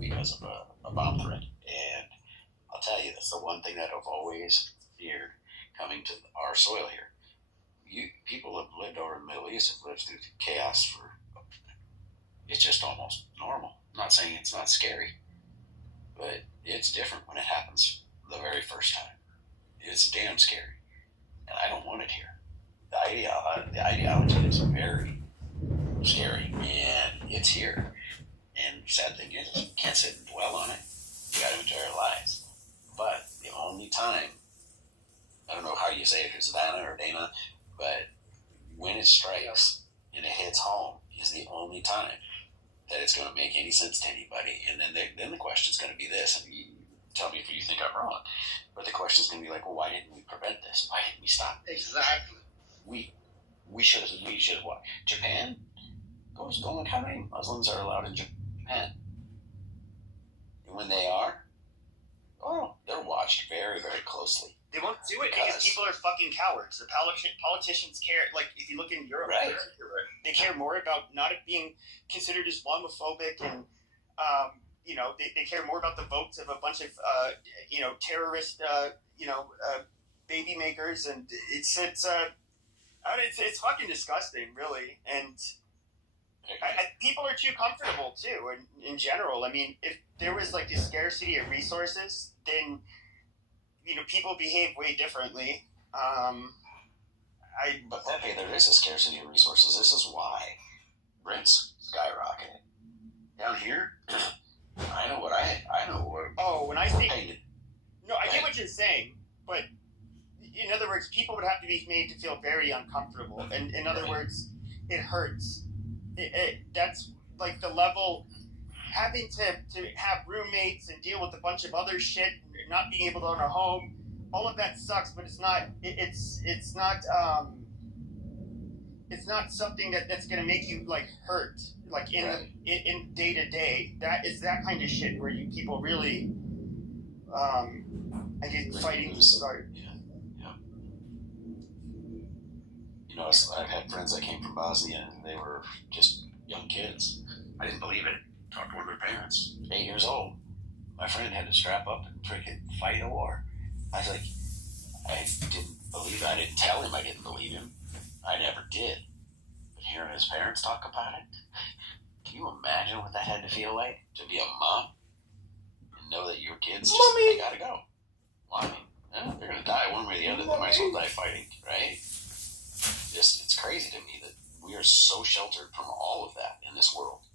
because of a bomb threat. And I'll tell you, that's the one thing that I've always feared coming to our soil here. People have lived over in the Middle East, have lived through chaos for, it's just almost normal. I'm not saying it's not scary, but it's different when it happens the very first time. It's damn scary, and I don't want it here. The ideology is very scary, and it's here. And the sad thing is, you can't sit and dwell on it. You got to enjoy our lives. But the only time, I don't know how you say it, if it's Savannah or Dana, but when it strikes and it hits home is the only time that it's going to make any sense to anybody. And then the question's going to be this, and you tell me if you think I'm wrong, but the question's going to be like, well, why didn't we prevent this? Why didn't we stop this? Exactly. We should have what? Japan? Go look how many Muslims are allowed in Japan. And when they are, they're watched very, very closely. They won't do it because people are fucking cowards. The politicians care. Like, if you look in Europe, right. They care more about not being considered Islamophobic, and they care more about the votes of a bunch of terrorist baby makers, and it's fucking disgusting, really. And people are too comfortable too. And in general, I mean, if there was like a scarcity of resources, then people behave way differently. But Pepe, there is a scarcity of resources. This is why rents skyrocketed down here. I know what. Oh, when I say painted. No, I get what you're saying, but in other words, people would have to be made to feel very uncomfortable. And in other words, it hurts. That's like the level. Having to have roommates and deal with a bunch of other shit, and not being able to own a home, all of that sucks. But it's not. It's not something that's gonna make you like hurt, like in day to day. That is that kind of shit where people really, I get fighting to start. Yeah. I've had friends that came from Bosnia, and they were just young kids. I didn't believe it. Talked to one of their parents, 8 years old. My friend had to strap up and freaking fight a war. I was like, I didn't believe it. I didn't tell him I didn't believe him. I never did. But hearing his parents talk about it, can you imagine what that had to feel like? To be a mom and know that your kids they gotta go. Well, I mean, they're gonna die one way or the other. They might as well die fighting, right? It's crazy to me that we are so sheltered from all of that in this world.